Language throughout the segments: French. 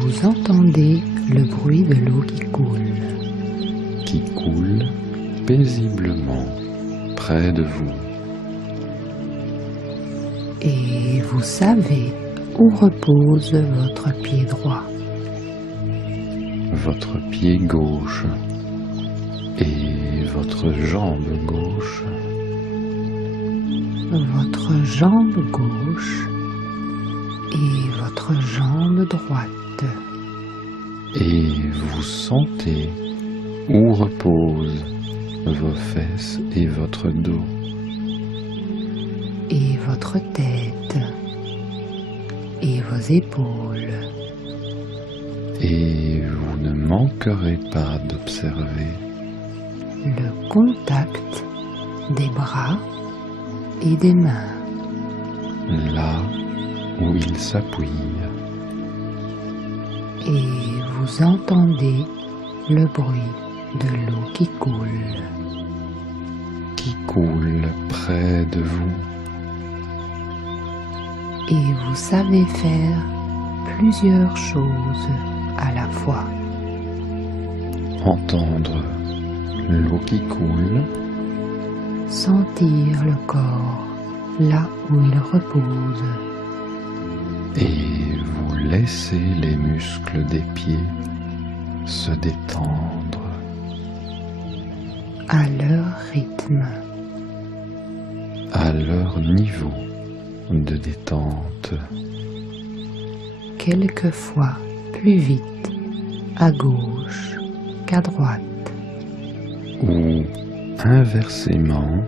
Vous entendez le bruit de l'eau qui coule paisiblement près de vous. Et vous savez où repose votre pied droit. Votre pied gauche et votre jambe gauche. Votre jambe gauche et votre jambe droite. Et vous sentez où reposent vos fesses et votre dos. Et votre tête et vos épaules. Et vous ne manquerez pas d'observer le contact des bras et des mains. Là où ils s'appuient. Et vous entendez le bruit de l'eau qui coule près de vous. Et vous savez faire plusieurs choses à la fois. Entendre l'eau qui coule, sentir le corps là où il repose, et vous laissez les muscles des pieds se détendre à leur rythme, à leur niveau de détente, quelquefois plus vite à gauche qu'à droite, ou inversement,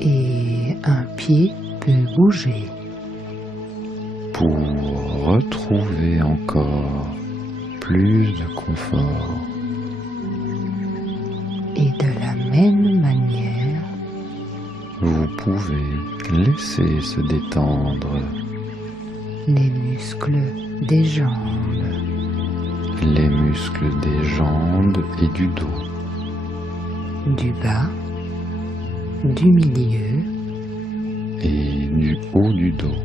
et un pied peut bouger pour retrouver encore plus de confort. et de la même manière, Vous pouvez laisser se détendre les muscles des jambes, les muscles des jambes et du dos, du bas, du milieu, et du haut du dos,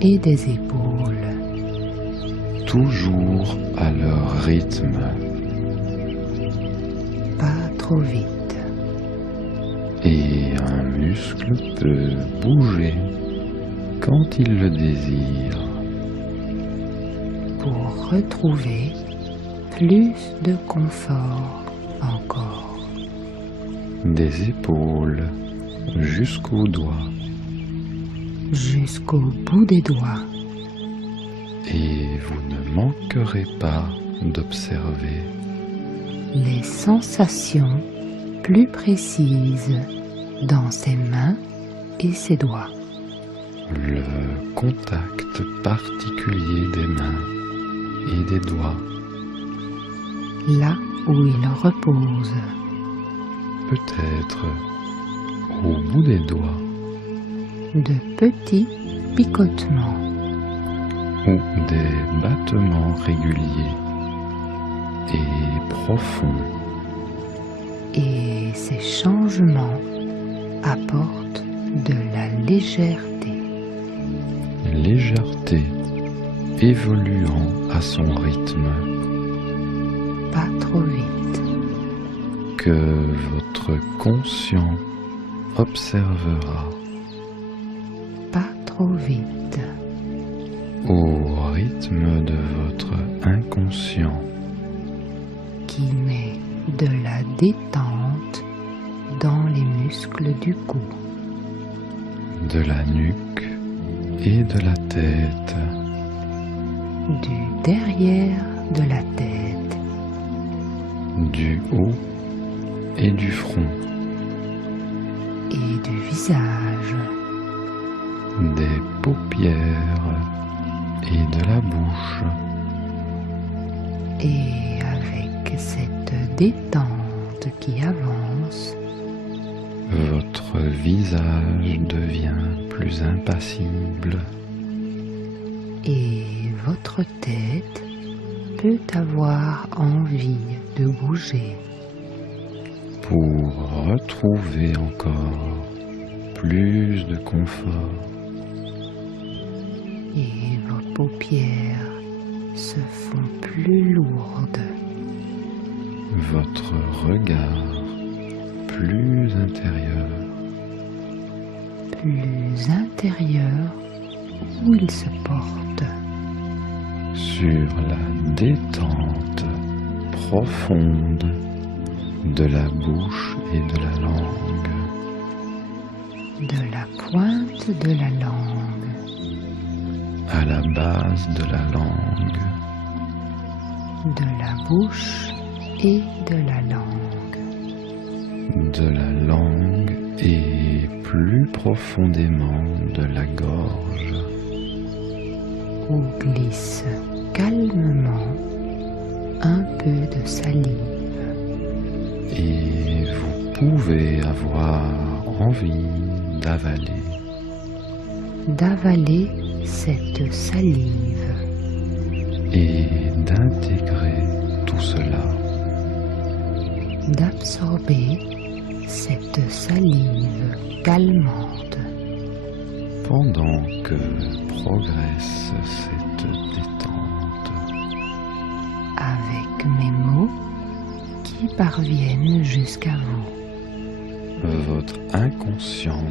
et des épaules, toujours à leur rythme, pas trop vite, et un muscle peut bouger quand il le désire, pour retrouver plus de confort encore. des épaules jusqu'aux doigts, Jusqu'au bout des doigts, et vous ne manquerez pas d'observer les sensations plus précises dans ses mains et ses doigts, le contact particulier des mains et des doigts, là où il repose, peut-être au bout des doigts de petits picotements ou des battements réguliers et profonds. et ces changements apportent de la légèreté, Légèreté évoluant à son rythme pas trop vite, que votre conscient observera pas trop vite, au rythme de votre inconscient qui met de la détente dans les muscles du cou, de la nuque et de la tête, du derrière de la tête, du haut et du front, et du visage, des paupières et de la bouche, et avec cette détente qui avance, votre visage devient plus impassible et votre tête peut avoir envie de bouger, pour retrouver encore plus de confort. Et vos paupières se font plus lourdes. Votre regard plus intérieur. Plus intérieur où il se porte. Sur la détente profonde de la bouche et de la langue. De la pointe de la langue. À la base de la langue. De la bouche et de la langue. De la langue et plus profondément de la gorge. Où glisse calmement un peu de salive. Et vous pouvez avoir envie d'avaler. D'avaler cette salive. Et d'intégrer tout cela. D'absorber cette salive calmante. Pendant que progresse cette détente. Avec mes mots qui parviennent jusqu'à vous. Votre inconscient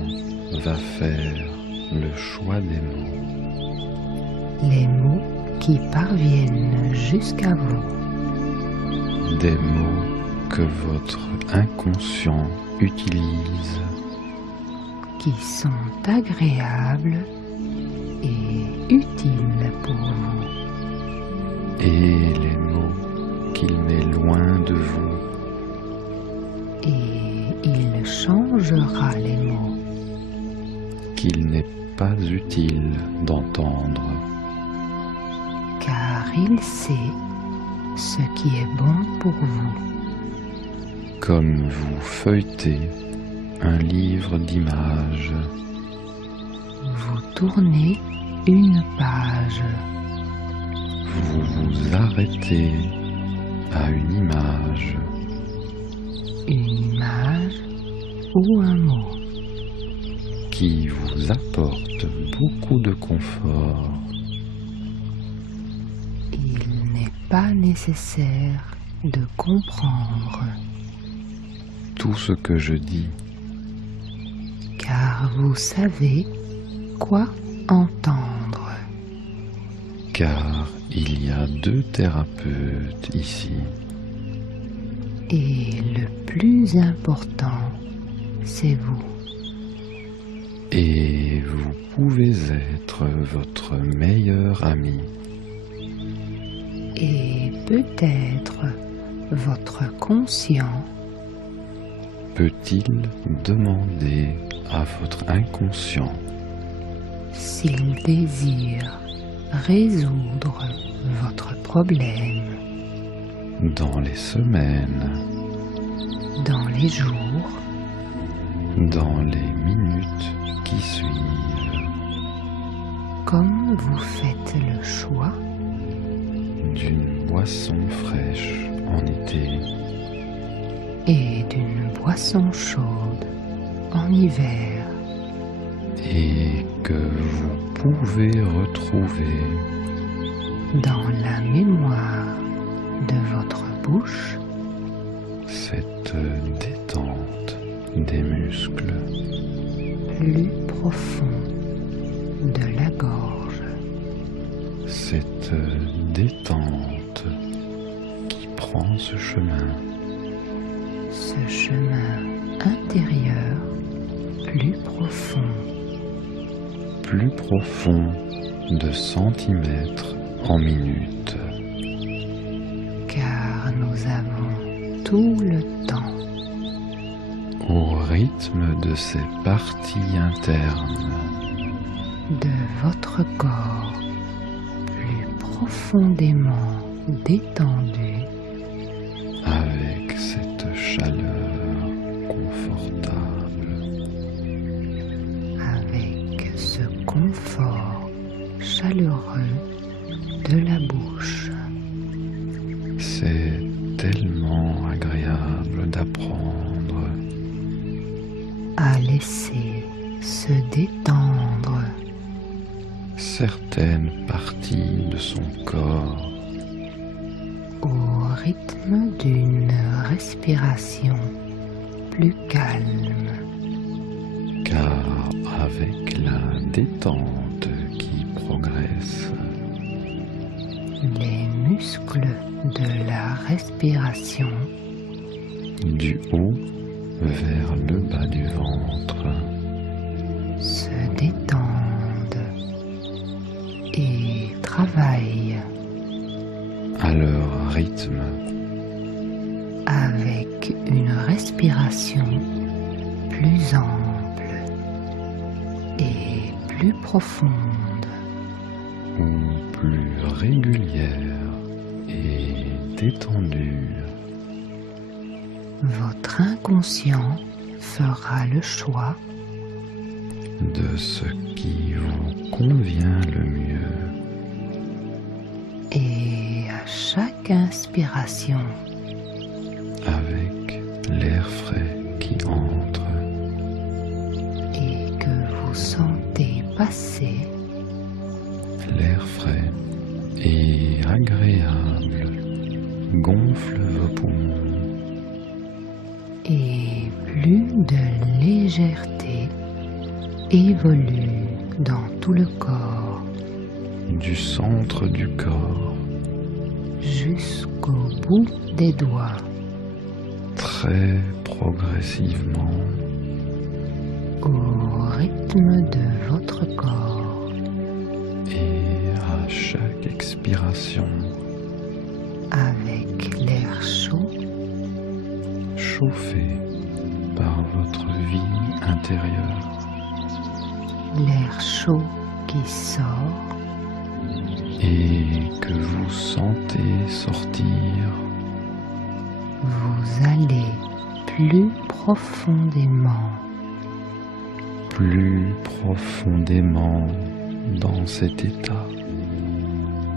va faire le choix des mots. Les mots qui parviennent jusqu'à vous. Des mots que votre inconscient utilise. Qui sont agréables et utiles pour vous. Et les mots qu'il met loin de vous. Et il changera les mots. Qu'il n'est pas utile d'entendre. Car il sait ce qui est bon pour vous. Comme vous feuilletez un livre d'images. Vous tournez une page. Vous vous arrêtez à une image. Une image ou un mot. Qui vous apporte beaucoup de confort. Il n'est pas nécessaire de comprendre tout ce que je dis. Car vous savez quoi entendre. Car il y a 2 thérapeutes ici. Et le plus important, c'est vous. Et vous pouvez être votre meilleur ami. Et peut-être votre conscient peut-il demander à votre inconscient s'il désire résoudre votre problème dans les semaines, dans les jours, dans les minutes qui suivent, comme vous faites le choix d'une boisson fraîche en été et d'une boisson chaude en hiver, et que vous pouvez retrouver dans la mémoire de votre bouche cette détente des muscles plus profond de la gorge, cette détente qui prend ce chemin intérieur plus profond de centimètres en minutes. Car nous avons tout le temps. Au rythme de ces parties internes De votre corps plus profondément détendu. Avec cette chaleur confortable. Avec ce confort chaleureux de la bouche. C'est tellement agréable d'apprendre à laisser se détendre certaines parties de son corps au rythme d'une respiration plus calme, car avec la détente qui progresse, les muscles de la respiration du haut vers le bas du ventre se détendent et travaillent à leur rythme, avec une respiration plus ample et plus profonde, ou plus régulière et détendue. Votre inconscient fera le choix De ce qui vous convient le mieux. et à chaque inspiration, Avec l'air frais qui entre, et que vous sentez passer, l'air frais et agréable gonfle vos poumons, et plus de légèreté évolue dans tout le corps du centre du corps, jusqu'au bout des doigts, très progressivement, au rythme de votre corps, et à chaque expiration, avec l'air chaud chauffé par votre vie intérieure, l'air chaud qui sort et que vous sentez sortir vous allez plus profondément dans cet état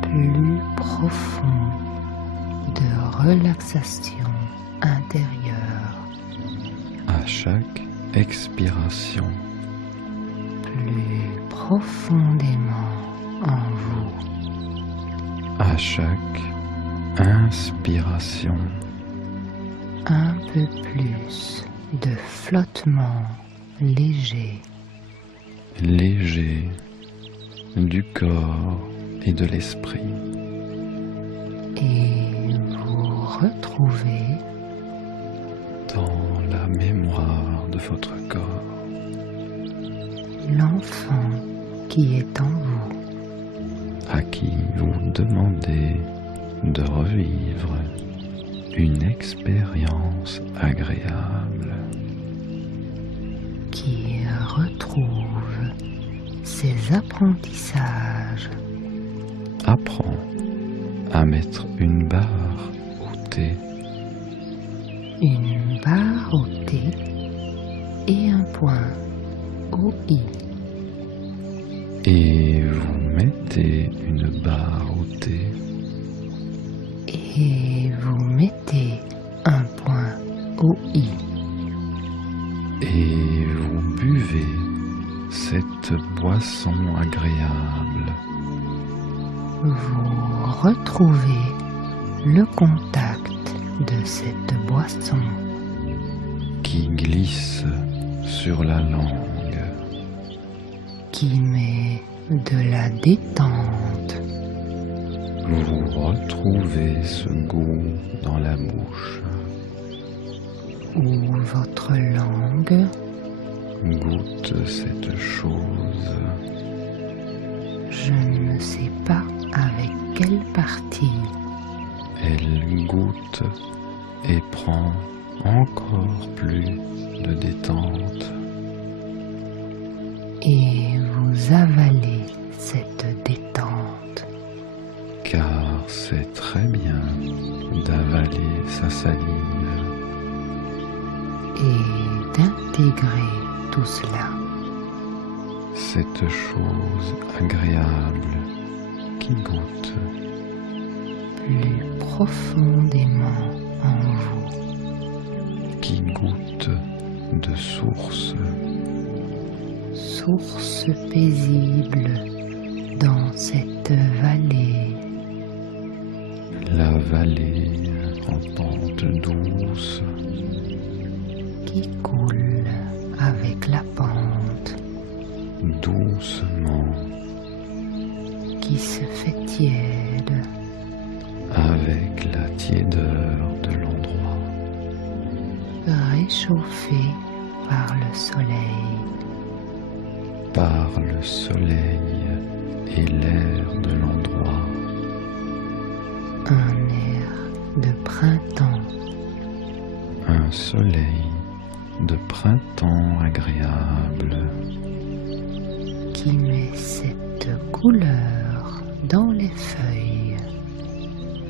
plus profond de relaxation intérieure, à chaque expiration, plus profondément en vous, à chaque inspiration, un peu plus de flottement léger du corps et de l'esprit, et vous retrouvez dans la mémoire de votre corps, l'enfant qui est en vous, à qui vous demandez de revivre une expérience agréable, qui retrouve ses apprentissages, apprend à mettre une barre au thé, une barre au T et un point au I, et vous mettez une barre au thé et vous mettez un point au I, et vous buvez cette boisson agréable, vous retrouvez le contact de cette boisson qui glisse sur la langue, qui met de la détente, vous retrouvez ce goût dans la bouche, où votre langue goûte cette chose, je ne sais pas avec quelle partie elle goûte et prend encore plus de détente, et vous avalez cette détente, car c'est très bien d'avaler sa salive et d'intégrer tout cela, cette chose agréable qui goûte plus profondément en vous, qui goûte de source, source paisible dans cette vallée, la vallée en pente douce qui coule avec la pente, doucement qui se fait tiède avec la tiédeur de l'endroit, réchauffée par le soleil et l'air de l'endroit, un air de printemps, un soleil de printemps agréable qui met cette couleur dans les feuilles,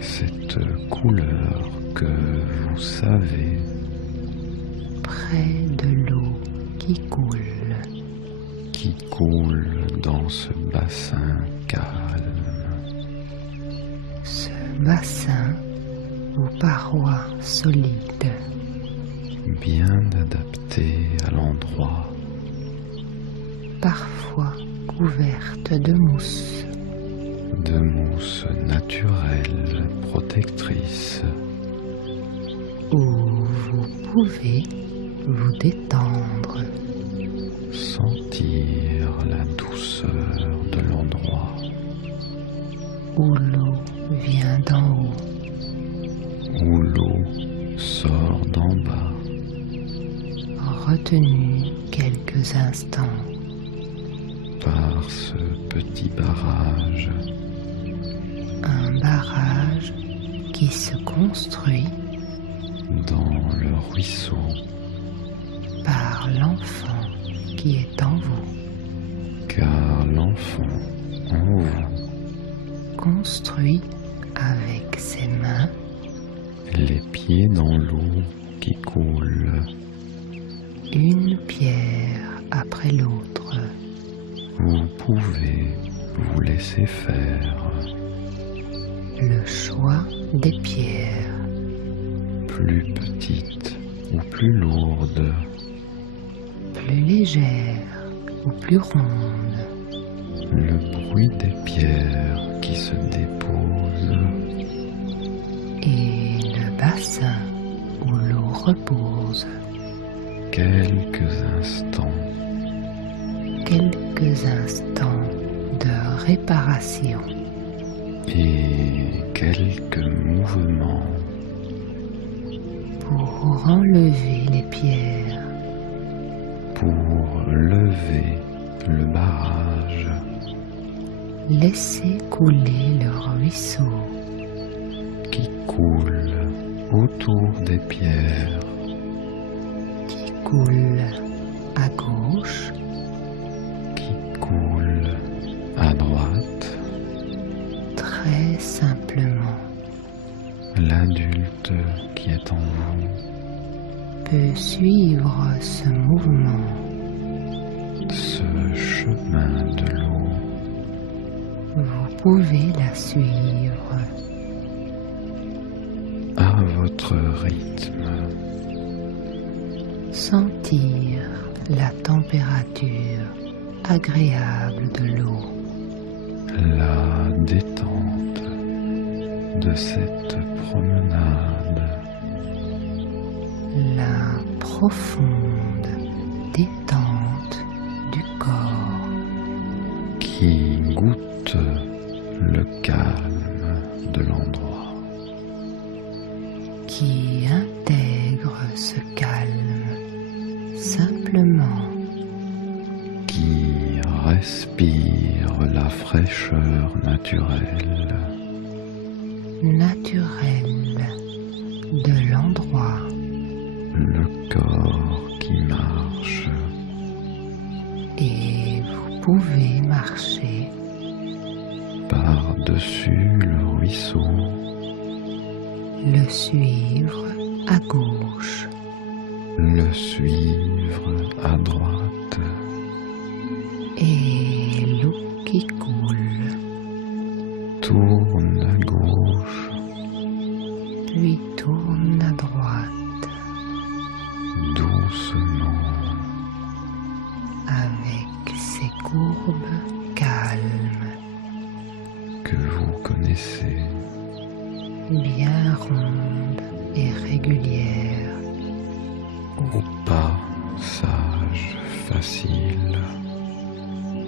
cette couleur que vous savez près de l'eau qui coule dans ce bassin calme, ce bassin aux parois solides, bien adapté à l'endroit, parfois couverte de mousse naturelle protectrice, où vous pouvez vous détendre, sentir la douceur de l'endroit, où l'eau vient d'en haut, où l'eau sort d'en bas, retenue quelques instants par ce petit barrage, un barrage qui se construit dans le ruisseau, par l'enfant qui est en vous, car l'enfant en vous construit avec ses mains, les pieds dans l'eau qui coule, une pierre après l'autre, vous pouvez vous laisser faire, le choix des pierres, plus petites ou plus lourdes, plus légères ou plus rondes, le bruit des pierres qui se déposent et le bassin où l'eau repose, quelques instants de réparation et quelques mouvements pour enlever les pierres, pour lever le barrage, laisser couler le ruisseau qui coule autour des pierres, qui coule à gauche, qui coule à droite, très simplement l'adulte qui est en vous peut suivre ce mouvement, ce chemin de l'eau, vous pouvez la suivre à votre rythme, sentir la température agréable de l'eau, la détente de cette promenade, la profonde détente du corps qui goûte le calme de l'endroit, qui intègre ce calme simplement, qui respire la fraîcheur naturelle de l'endroit, le corps qui marche, et vous pouvez marcher par-dessus le ruisseau, le suivre à gauche, le suivre à droite, et l'eau qui coule, tourne à gauche, puis tourne à droite, doucement, ronde et régulière au passage facile,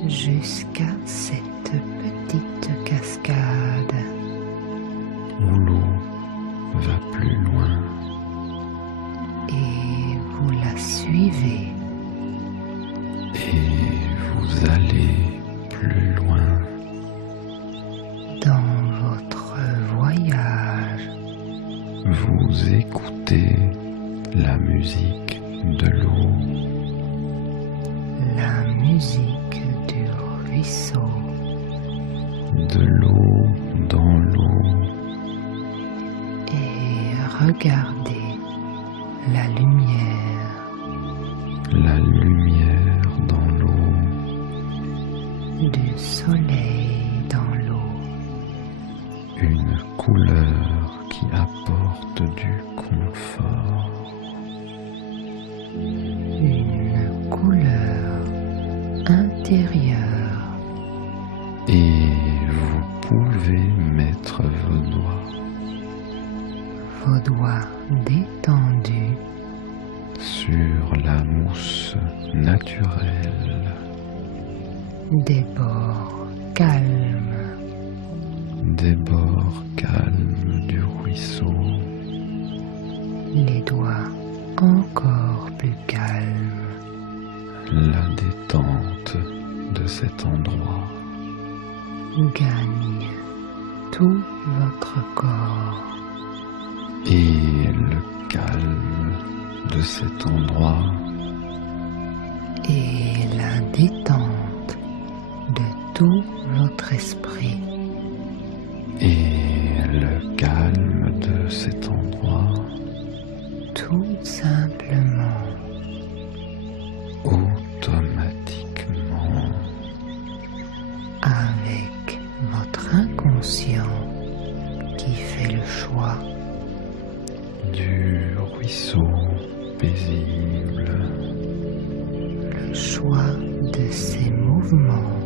jusqu'à cette petite cascade où l'eau va plus loin et vous la suivez. et vous allez plus loin Dans votre voyage, vous écoutez la musique de l'eau, la musique du ruisseau, de l'eau dans l'eau, et regardez la lumière dans l'eau, du soleil dans l'eau, une couleur qui apporte du confort, une couleur intérieure, et vous pouvez mettre vos doigts détendus sur la mousse naturelle, des bords calmes, des bords calmes du ruisseau, les doigts encore plus calmes, la détente de cet endroit gagne tout votre corps. et le calme de cet endroit Et la détente de tout votre esprit. et le calme de cet endroit Tout simplement, automatiquement avec votre inconscient qui fait le choix du ruisseau paisible, le choix de ces mouvements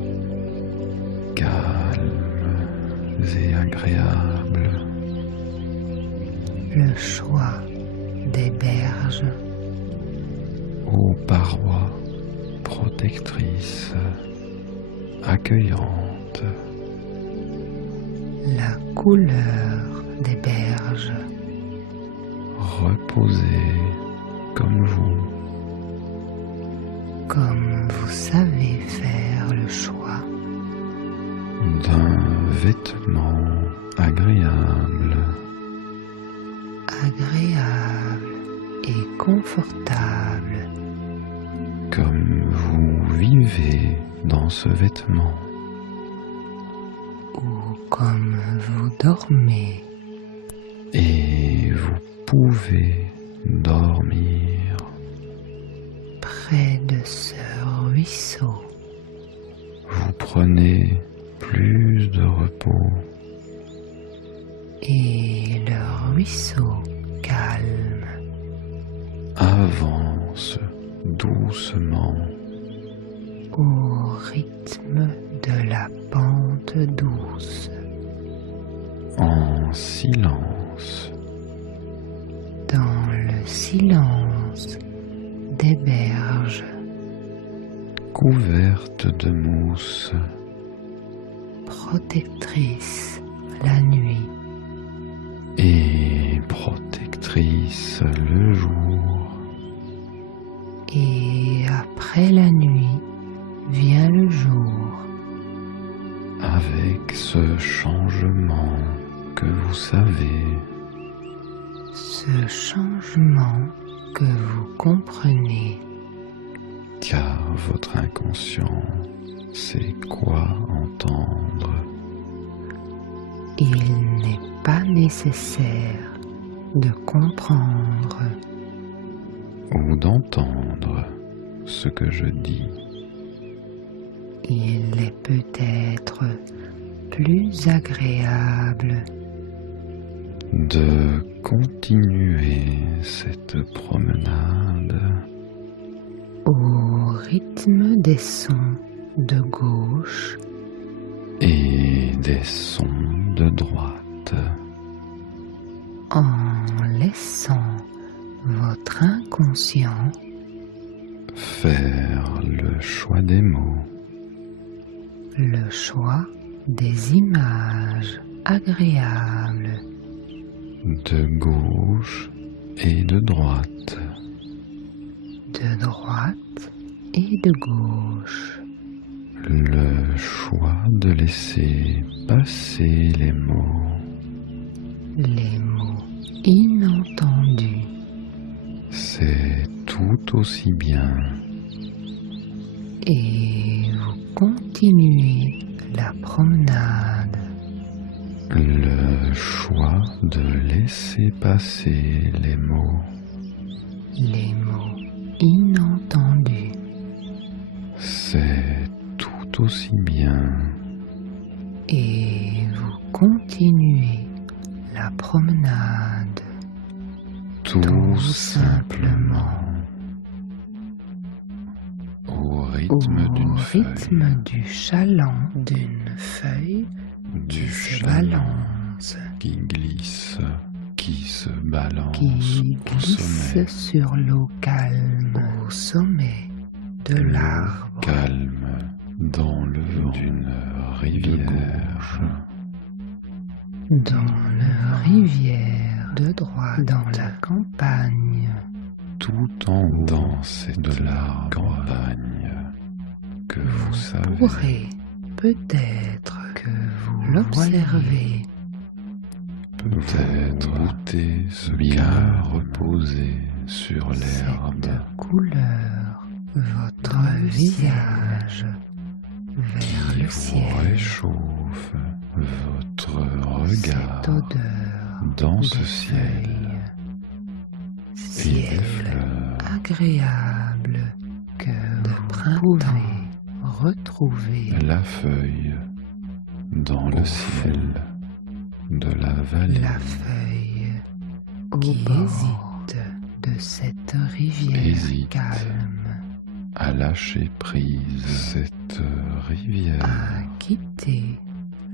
calmes et agréables, le choix des berges, aux parois protectrices, accueillantes, la couleur des berges, reposées comme vous savez faire le choix d'un vêtement agréable, agréable et confortable, comme vous vivez dans ce vêtement, ou comme vous dormez, et vous pouvez dormir près de ce ruisseau. vous prenez plus de repos Et le ruisseau calme avance doucement au rythme de la pente douce, en silence dans le silence des berges couverte de mousse protectrice la nuit et protectrice le jour. et après la nuit vient le jour Avec ce changement que vous savez, ce changement que vous comprenez car votre inconscient sait quoi entendre. il n'est pas nécessaire de comprendre Ou d'entendre ce que je dis. il est peut-être plus agréable De continuer cette promenade au rythme des sons de gauche et des sons de droite, en laissant votre inconscient faire le choix des mots, le choix des images agréables de gauche et de droite, et de gauche, le choix de laisser passer les mots inentendus. C'est tout aussi bien. Et vous continuez la promenade. Le choix de laisser passer les mots Inentendus. C'est tout aussi bien. Et vous continuez la promenade. Tout simplement. Au rythme d'une feuille. Du chaland d'une feuille Du se chaland balance, qui glisse, qui se balance qui au glisse sommet. sur l'eau calme au sommet de L'eau l'arbre. calme dans le vent d'une rivière. Dans la rivière de droite, dans la campagne, Tout en haut de la campagne que vous savez. pourrez peut-être que vous l'observez, Peut-être goûter se bien reposer sur l'herbe. cette couleur, votre visage vers Qui le vous ciel, réchauffe votre regard cette odeur dans des ce ciel feuilles, et ciel des fleurs. agréable que vous pouvez retrouver La feuille dans le ciel de la vallée. la feuille qui hésite de cette rivière Hésite. calme À lâcher prise cette rivière à quitter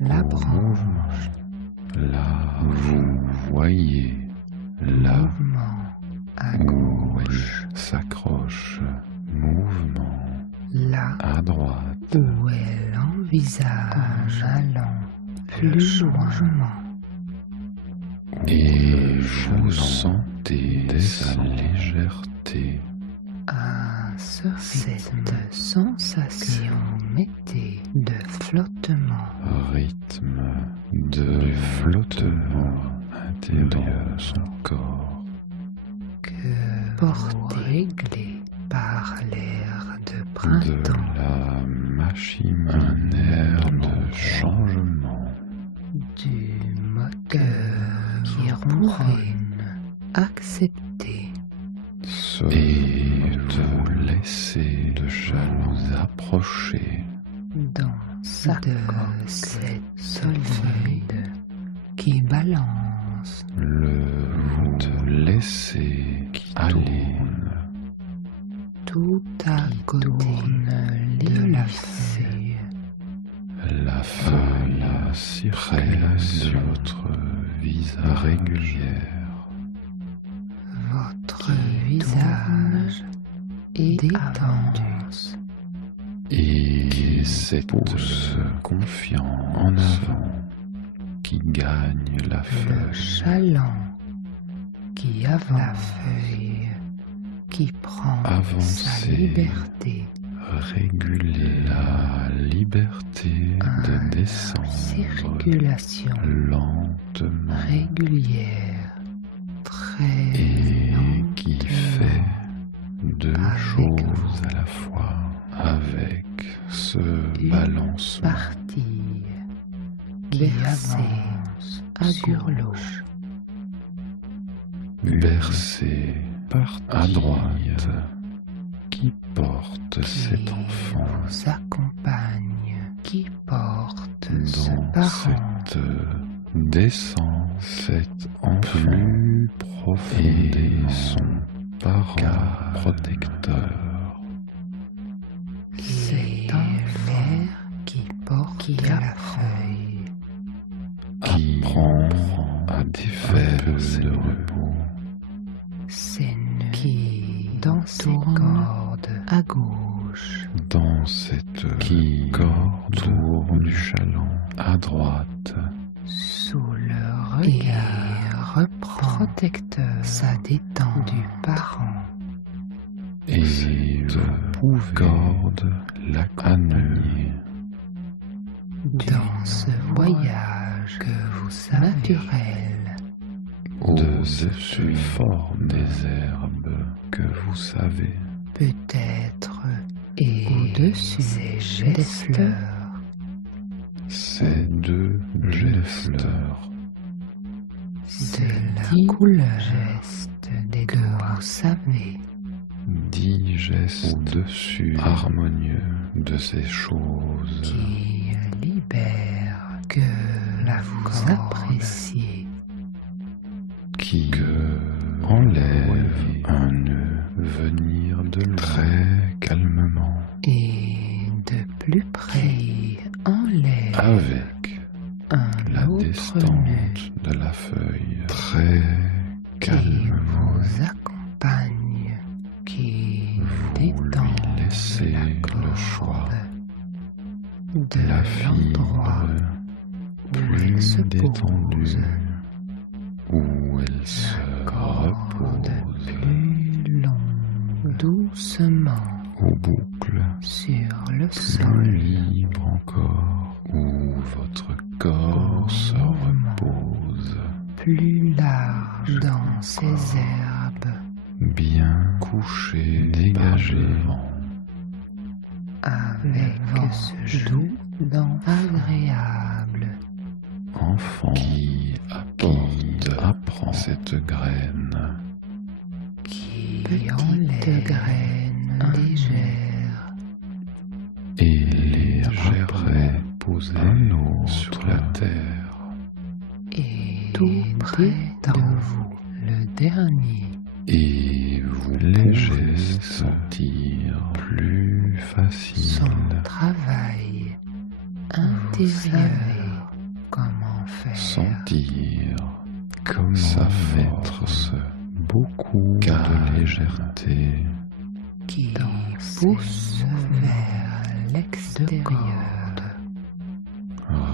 la au branche, mouvement. Là, vous voyez, là mouvement à où gauche, elle s'accroche, mouvement là à droite, où elle envisage en allant plus loin. et vous sentez sa légèreté, Cette sensation mettez de flottement rythme de flottement intérieur dans son corps, que portez réglé par l'air de de printemps la machine, un air de changement, du moteur qui ronronne. Acceptez et vous laissez de vous approcher dans sa coque cette solide qui balance vous laissez aller tout à côté de la feuille. la feuille circule sur votre visage régulière. Votre visage est détendu Et cette pousse confiant en avant qui gagne la le feuille. chaland qui avance, la feuille qui prend sa Avancez. liberté, Réguler la liberté de descendre circulation lentement régulière, très et lentement, qui fait deux avec choses vous. à la fois avec ce Une balancement. partie qui avance sur l'eau, Bercé par à droite qui porte cet enfant vous accompagne, qui porte ce dans parent cette descente, cet enfant plus profondément son parent protecteur. cet enfant qui porte la feuille, Qui apprend à défaire de repos tourne à gauche, dans cette corde du chaland à droite, sous le regard protecteur sa détente du parent. Et vous pouvez corde l'accompagner dans ce voyage que vous savez naturel au-dessus des herbes que vous savez, peut-être et au-dessus des fleurs, ces deux jets de fleurs, de la couleur geste des que vous savez, 10 gestes au-dessus harmonieux de ces choses qui libèrent que la vous appréciez, qui enlève un nœud venir de loin très calmement et de plus près enlève avec un la autre descente nœud de la feuille très qui calmement. vous accompagne, qui Vous détend lui laissez la le corde choix, de la l'endroit fibre où elle se plus détendue, pose, où elle se la corde repose plus longue, doucement aux boucles sur le plus sol, libre encore, où votre corps se repose, plus large dans ces herbes, bien couché, dégagé, avec ce doux vent agréable enfant qui apprend cette graine, qui enlève graines légères et légèrement poser sur la terre, et tout près de vous, le dernier, et vous léger sentir plus facile, son travail intérieur, comment faire, sentir comme sa force, beaucoup de légèreté qui pousse vers l'extérieur,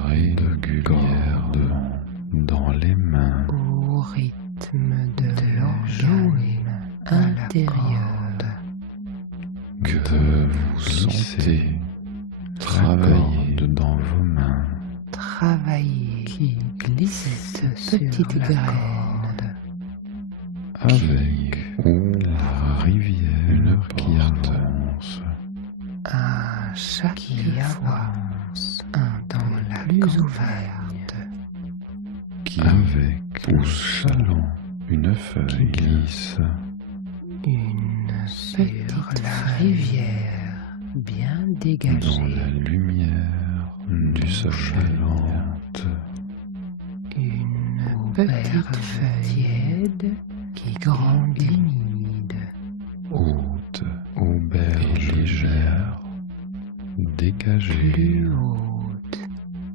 régulièrement dans les mains, au rythme de l'organe intérieur, que vous sentez travailler dans vos mains, travailler qui glisse cette petite graine avec ou la rivière qui avance, à chaque fois dans la plus ouverte, avec au chaland une feuille qui glisse, une petite rivière bien dans dégagée, la lumière du soleil, une petite feuille tiède qui grandit timide, haute, auberge légère, dégagée, plus haute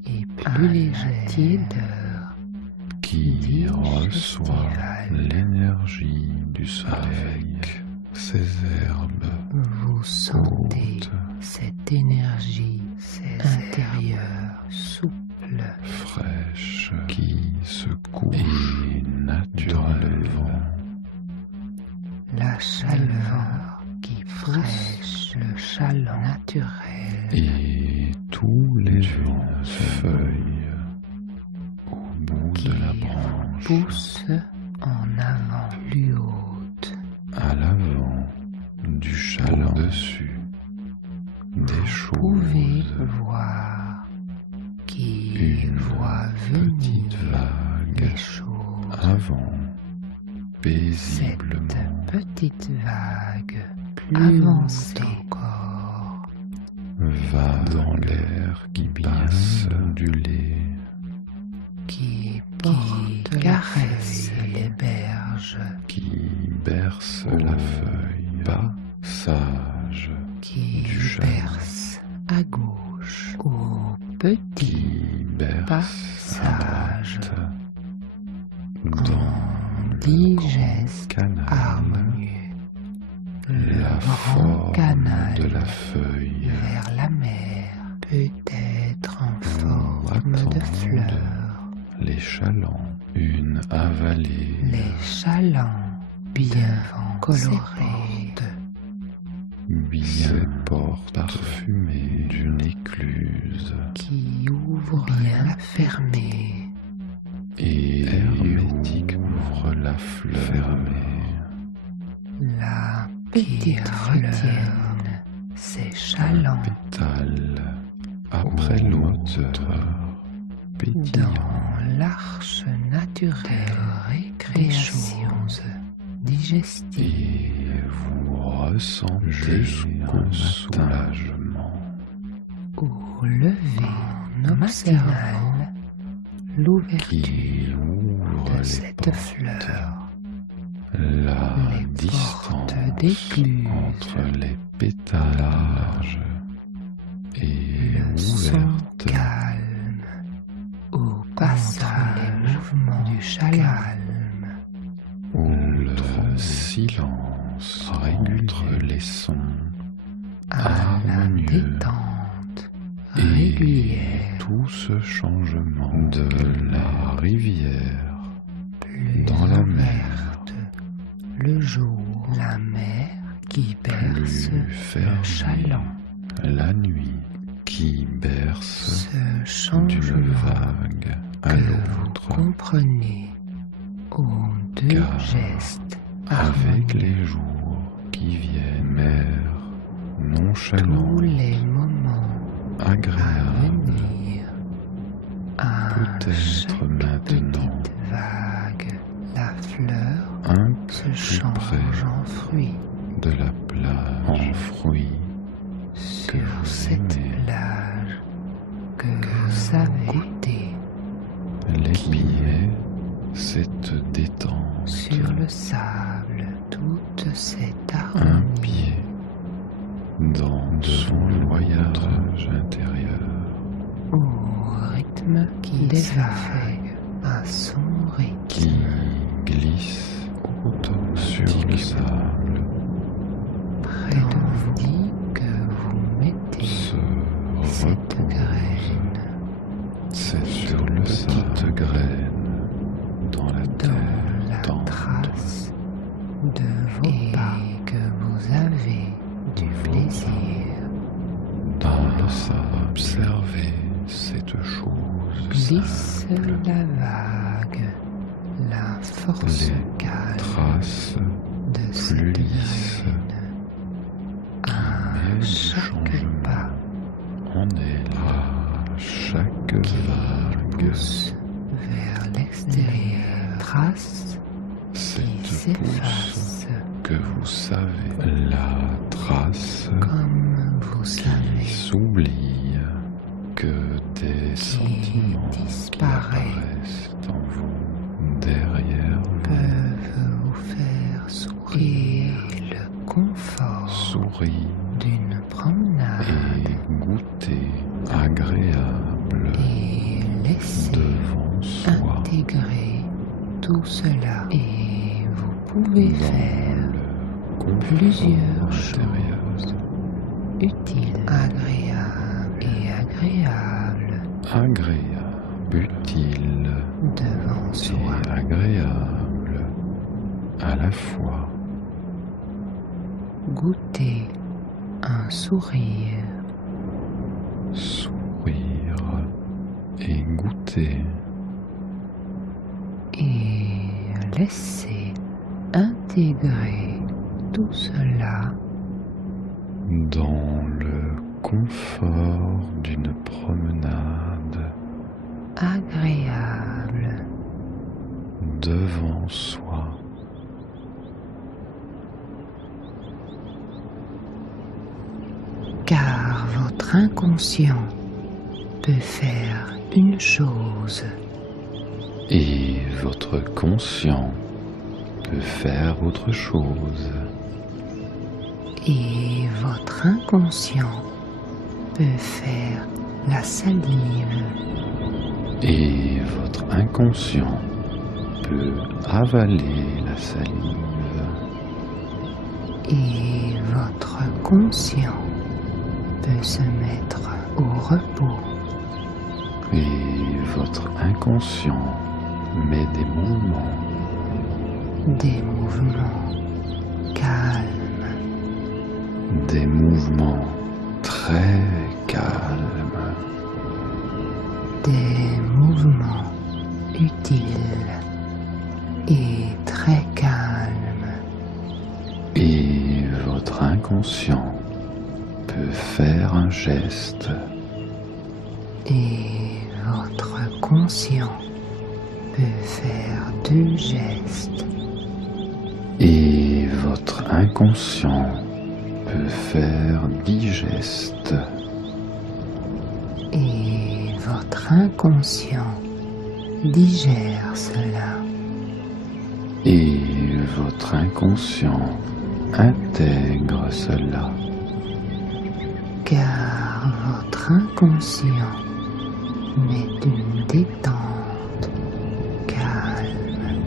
et plus légère, tiédeur qui reçoit l'énergie du soleil, avec ces herbes vous sentez hautes, cette énergie intérieure souple fraîche, qui se couche naturellement, la chaleur qui fraîche le chaland naturel et tous les vents feuilles au bout qui de la branche, pousse en avant plus haute, à l'avant du chaland, dessus des pouvez choses, voir qui une voit petite venir vague les choses, avant, cette paisiblement, petite vague plus avancée encore, va dans l'air qui passe du lait, qui caresse les berges, qui berce la feuille, passage qui du chaland, berce à gauche au petit qui berce à passage droite, dans 10 le gestes canal harmonieux, La grand forme canal de la feuille vers la mer peut être en pour forme de attendre fleurs. les chalands, une avalée, Les chalands bien colorés, bien porte parfumée d'une écluse qui ouvrent bien fermée et hermétique ouvre la fleur fermée. La petite fleur, ces chalands Pétale après l'autre pétillant dans l'arche naturelle des choses digestives. et vous ressentez jusqu'au soulagement Au lever matinal, l'ouverture qui ouvre de les cette portes. fleur, La les distance portes d'écluse, entre les pétalages est le son ouverte calme, au passage les mouvements du calme, où le silence entre les sons à la harmonieux détente et régulière, tout ce changement de la rivière plus dans la mer, ouverte, le jour, la mer qui berce plus le fermée chaland, la nuit qui berce ce d'une changement vague à que l'autre vous comprenez aux deux Car gestes avec harmonieux. les jours qui viennent, mer Tous nonchalante, les moments à agréable, venir, à peut-être chaque maintenant petite vague, la fleur un se peu plus change près en fruit de la plage, en fruits sur vous cette aimez, plage que vous savez goûter les billets, cette détente, sur le sable, toute cette un harmonie pied dans son voyage intérieur au rythme qui des vagues, à son qui rythme, glisse sur le sable, près de vous, dit que vous mettez se cette repose. graine C'est sur le petite graine dans la dans terre la tendre, trace de vos pas que vous avez du plaisir dans le sable. Observez cette chose glisse simple, la vague, la force les calme traces de plus cette lisses graine à mais du chaque changement pas en elle, à chaque vague, pousse vers l'extérieur, trace cette qui pousse s'efface que vous savez, la trace comme vous qui savez, s'oublie, que des sentiments qui disparaît, apparaissent en vous, derrière vous, peuvent vous faire sourire et le confort sourit d'une promenade et goûter agréable et laisser devant soi intégrer tout cela et vous pouvez dans faire le confort plusieurs choses intérieur, utiles, agréables et agréables agréable, utile devant soi. et agréable à la fois. Goûter un sourire, Sourire et goûter et laisser intégrer tout cela dans le confort d'une promenade agréable devant soi. car votre inconscient peut faire une chose Et votre conscient peut faire autre chose. et votre inconscient peut faire la salive Et votre inconscient peut avaler la salive Et votre conscient peut se mettre au repos. Et votre inconscient met des mouvements calmes, des mouvements très calmes, des mouvements utiles et très calmes. Et votre inconscient peut faire un geste. Et votre conscient peut faire 2 gestes. Et votre inconscient peut faire 10 gestes. Et votre inconscient digère cela. Et votre inconscient intègre cela. Car votre inconscient met une détente calme,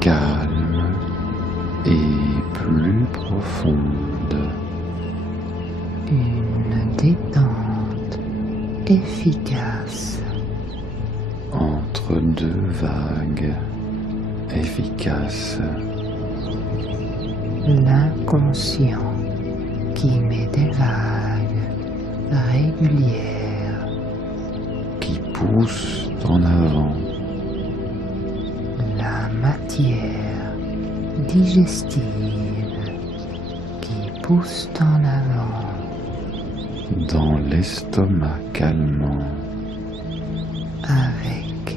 Calme et plus profonde. une détente efficace Entre 2 vagues efficaces. L'inconscient qui met des vagues régulières, Qui poussent en avant. la matière digestive qui pousse en avant, Dans l'estomac calmant. avec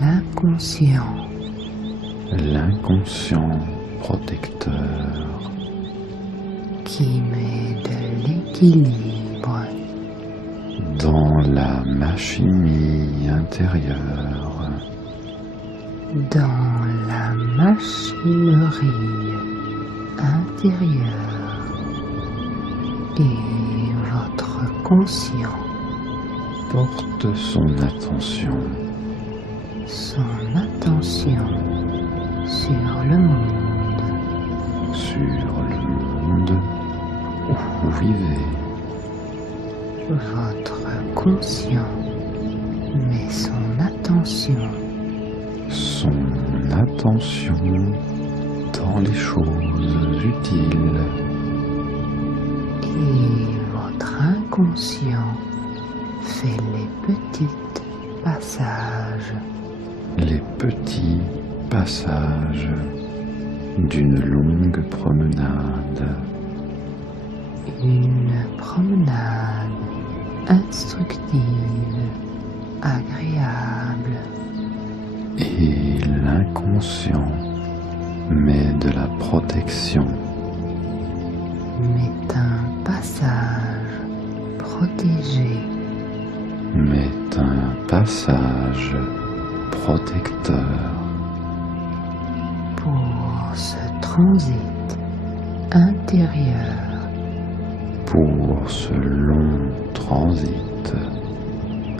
l'inconscient L'inconscient protecteur. qui met de l'équilibre Dans la machinerie intérieure. dans la machinerie intérieure. Et votre conscient Porte son attention sur le monde où vous vivez. Votre conscient met son attention dans les choses utiles. et votre inconscient fait les petits passages d'une longue promenade. Une promenade instructive, agréable. Et l'inconscient met de la protection. Met un passage protégé. Met un passage protecteur. Pour ce transit intérieur. Pour ce long transit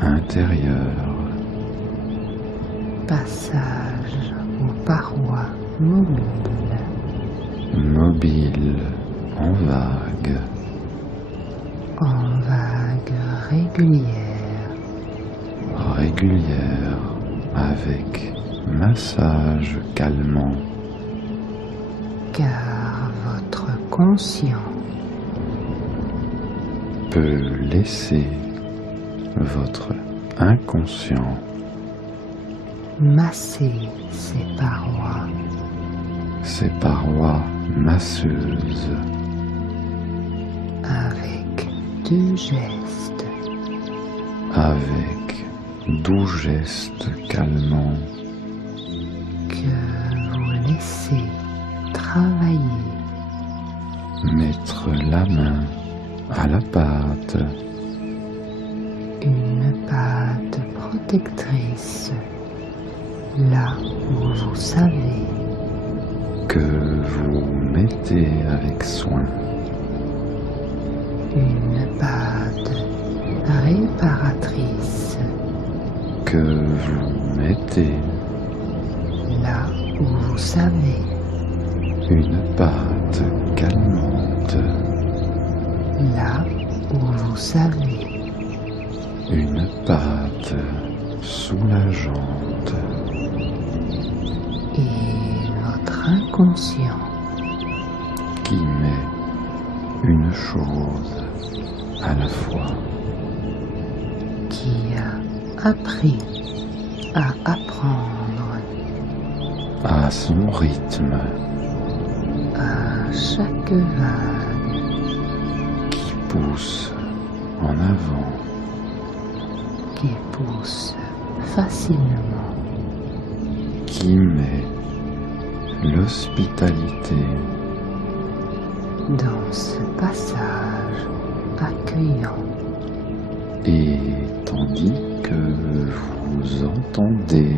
intérieur. Passage aux parois mobiles. Mobile en vague. En vague régulière. Régulière avec massage calmant. Car votre conscient peut laisser votre inconscient masser ses parois masseuses avec 2 gestes. Avec 12 gestes calmants que vous laissez travailler. Mettre la main à la pâte. Une pâte protectrice, là où vous savez que vous mettez avec soin. Une pâte réparatrice, que vous mettez là où vous savez une pâte calmante. là où vous savez, Une patte soulageante. et votre inconscient Qui met une chose à la fois. qui a appris à apprendre À son rythme. à chaque vague Qui pousse en avant. qui pousse facilement Qui met l'hospitalité dans ce passage accueillant, et tandis que vous entendez,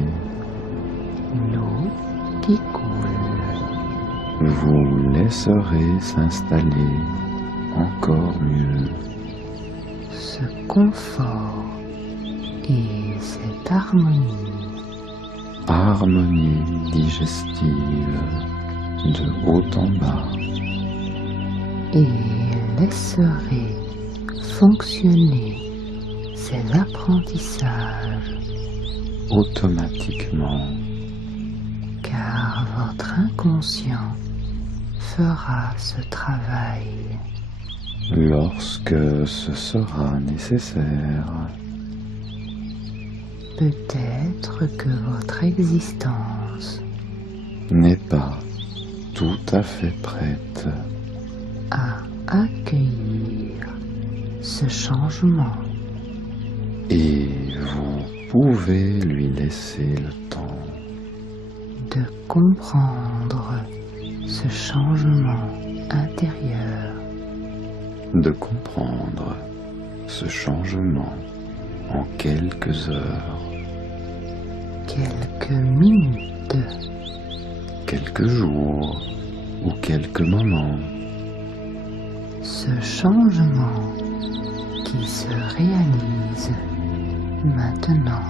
l'eau qui coule, vous laisserez s'installer encore mieux ce confort et cette harmonie digestive de haut en bas, et laisserez fonctionner ces apprentissages automatiquement, car votre inconscient fera ce travail lorsque ce sera nécessaire. peut-être que votre existence N'est pas tout à fait prête à accueillir ce changement et vous pouvez lui laisser le temps de comprendre ce changement intérieur, de comprendre ce changement en quelques heures, quelques minutes, quelques jours ou quelques moments, ce changement qui se réalise maintenant.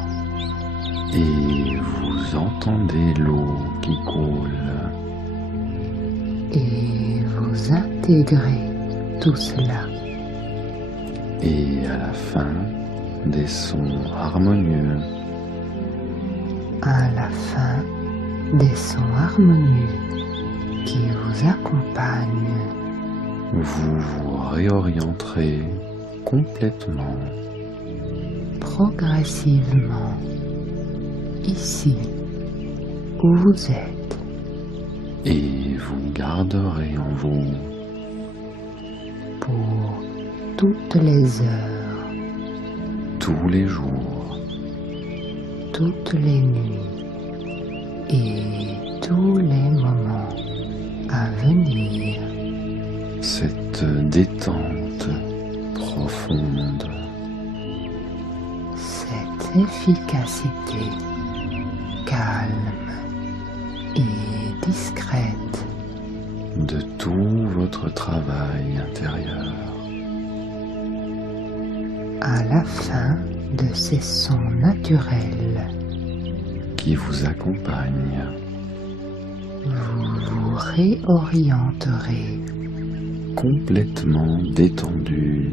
et vous entendez l'eau qui coule Et vous intégrez tout cela et à la fin des sons harmonieux, à la fin des sons harmonieux qui vous accompagnent. vous vous réorienterez complètement Progressivement ici où vous êtes, et vous garderez en vous pour toutes les heures, tous les jours, toutes les nuits et tous les moments à venir, cette détente profonde, cette efficacité calme et discrète de tout votre travail intérieur. à la fin de ces sons naturels. Qui vous accompagne Vous vous réorienterez complètement détendu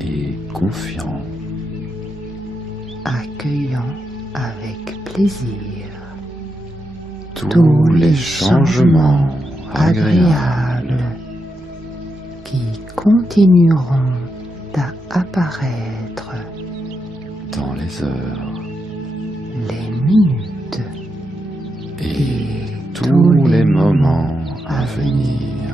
et confiant, accueillant avec plaisir tous les changements agréables qui continueront à apparaître dans les heures les minutes et tous les moments à venir.